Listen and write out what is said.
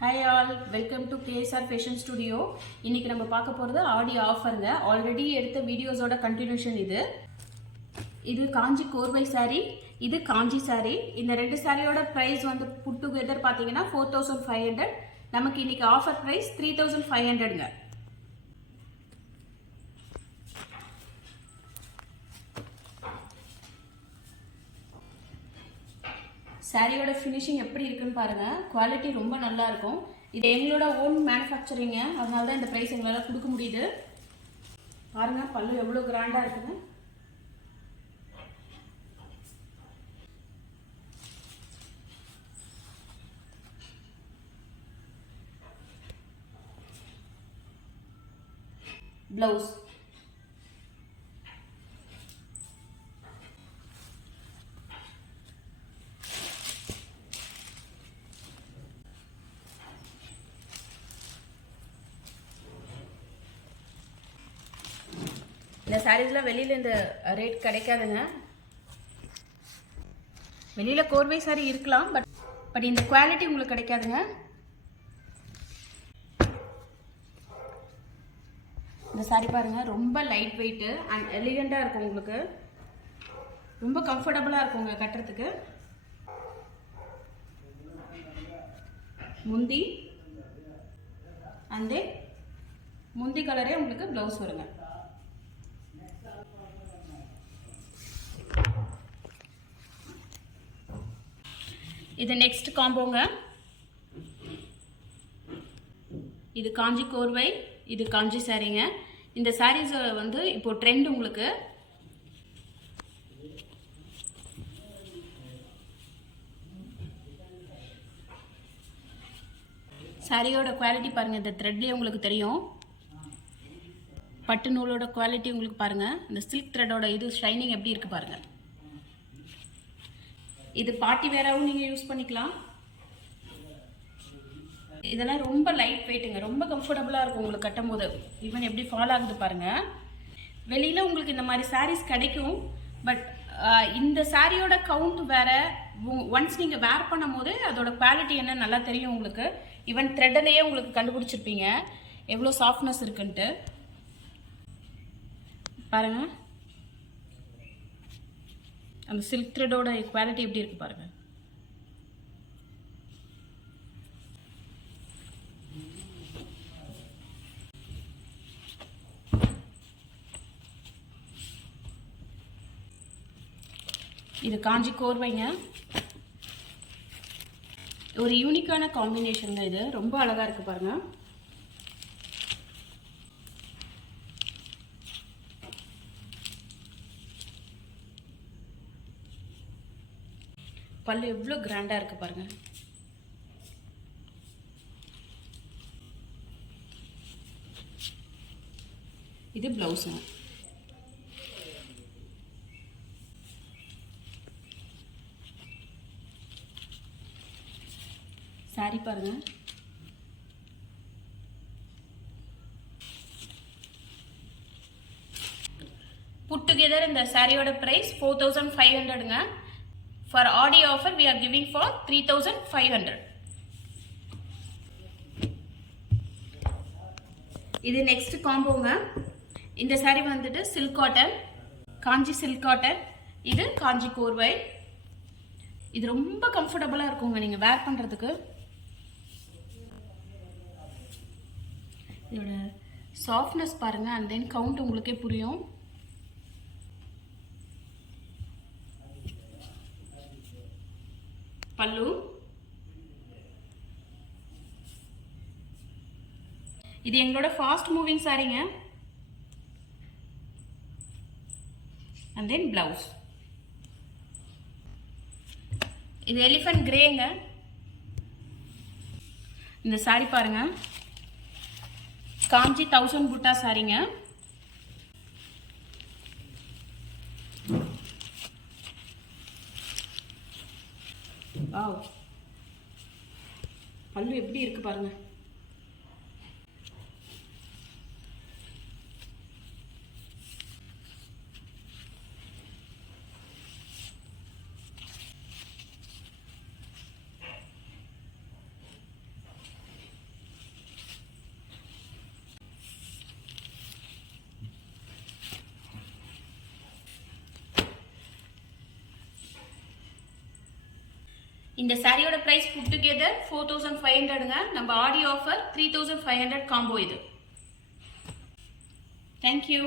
Hi all, welcome to KSR Fashion Studio. இன்னைக்கு நம்ம பார்க்க போறது ஆடி ஆஃபருங்க. ஆல்ரெடி எடுத்த வீடியோஸோட கண்டினியூஷன் இது. இது காஞ்சி கோர்வை saree, இது காஞ்சி saree. இந்த ரெண்டு சாரியோட பிரைஸ் வந்து புட் டுகெதர் பாத்தீங்கன்னா 4500. நமக்கு இன்னைக்கு ஆஃபர் பிரைஸ் 3500ங்க. சாரியோட ஃபினிஷிங் எப்படி இருக்குன்னு பாருங்க. குவாலிட்டி ரொம்ப நல்லா இருக்கும். இது எங்களோட ஓன் மேனுஃபேக்சரிங்க, அதனால தான் இந்த பிரைஸ் எங்களால் கொடுக்க முடியுது. பாருங்க பல்லு எவ்வளோ கிராண்டா இருக்குங்க. பிளவுஸ் இந்த சாரீஸ்லாம் வெளியில் இந்த ரேட் கிடைக்காதுங்க. வெளியில் கோர்வை சாரி இருக்கலாம், பட் இந்த குவாலிட்டி உங்களுக்கு கிடைக்காதுங்க. இந்த சாரி பாருங்க, ரொம்ப லைட் வெயிட்டு அண்ட் எலிகண்டாக இருக்கும். உங்களுக்கு ரொம்ப கம்ஃபர்டபுளாக இருக்குங்க கட்டுறதுக்கு. முந்தி அந்த முந்தி கலரே உங்களுக்கு ப்ளவுஸ் வருங்க. இது நெக்ஸ்ட் காம்போங்க. இது காஞ்சி கோர்வை, இது காஞ்சி சாரீங்க. இந்த சாரீஸ் வந்து இப்போ ட்ரெண்ட் உங்களுக்கு. சாரியோட குவாலிட்டி பாருங்க, இந்த த்ரெட்லேயே உங்களுக்கு தெரியும். பட்டு நூலோட குவாலிட்டி உங்களுக்கு பாருங்க. இந்த சில்க் த்ரெட்டோட இது ஷைனிங் எப்படி இருக்கு பாருங்க. இது பார்ட்டி வேராவும் நீங்கள் யூஸ் பண்ணிக்கலாம். இதெல்லாம் ரொம்ப லைட் வெயிட்டுங்க, ரொம்ப கம்ஃபர்டபுளாக இருக்கும் உங்களுக்கு கட்டும் போது. ஈவன் எப்படி ஃபால் ஆகுது பாருங்கள். வெளியில் உங்களுக்கு இந்த மாதிரி சாரீஸ் கிடைக்கும், பட் இந்த சாரியோட கவுண்ட் வேறு. ஒன்ஸ் நீங்கள் வேர் பண்ணும் போது அதோட குவாலிட்டி என்ன நல்லா தெரியும் உங்களுக்கு. ஈவன் த்ரெட்டிலேயே உங்களுக்கு கண்டுபிடிச்சிருப்பீங்க எவ்வளோ சாஃப்ட்னஸ் இருக்குன்ட்டு. பாருங்கள் அந்த சில்க் த்ரெட்டோட குவாலிட்டி எப்படி இருக்கு பாருங்க. இது காஞ்சி கோர்வைங்க. ஒரு யூனிக்கான காம்பினேஷன் தான் இது, ரொம்ப அழகா இருக்கு பாருங்க. பல்லு எவ்வளோ கிராண்டா இருக்கு பாருங்க. இது பிளவுஸுங்க. சாரி பாருங்க. புட் டுகெதர் இந்த சாரியோட price 4500ங்க. For Audi offer we are giving for 3500. இது நெக்ஸ்ட் காம்போங்க. இந்த saree வந்துட்டு சில்க் காட்டன், காஞ்சி சில்க் காட்டன். இது காஞ்சி கோர்வை. இது ரொம்ப கம்ஃபர்டபுளாக இருக்குங்க நீங்கள் வேர் பண்ணுறதுக்கு. இதோட சாஃப்ட்னஸ் பாருங்க, அண்ட் தென் கவுண்ட் உங்களுக்கே புரியும். பல்லு இது எங்களோட ஃபாஸ்ட் மூவிங் சாரீங்க. அண்ட் தென் பிளவுஸ் இது எலிஃபண்ட் கிரேங்க. இந்த சாரி பாருங்க, காஞ்சி 1000 புட்டா சாரிங்க. பல்லு எப்படி இருக்கு பாருங்க. இந்த சாரியோட பிரைஸ் புட் டுகெதர் 4500ங்க. நம்ம ஆடி ஆஃபர் 3500 காம்போ இது. தேங்க்யூ.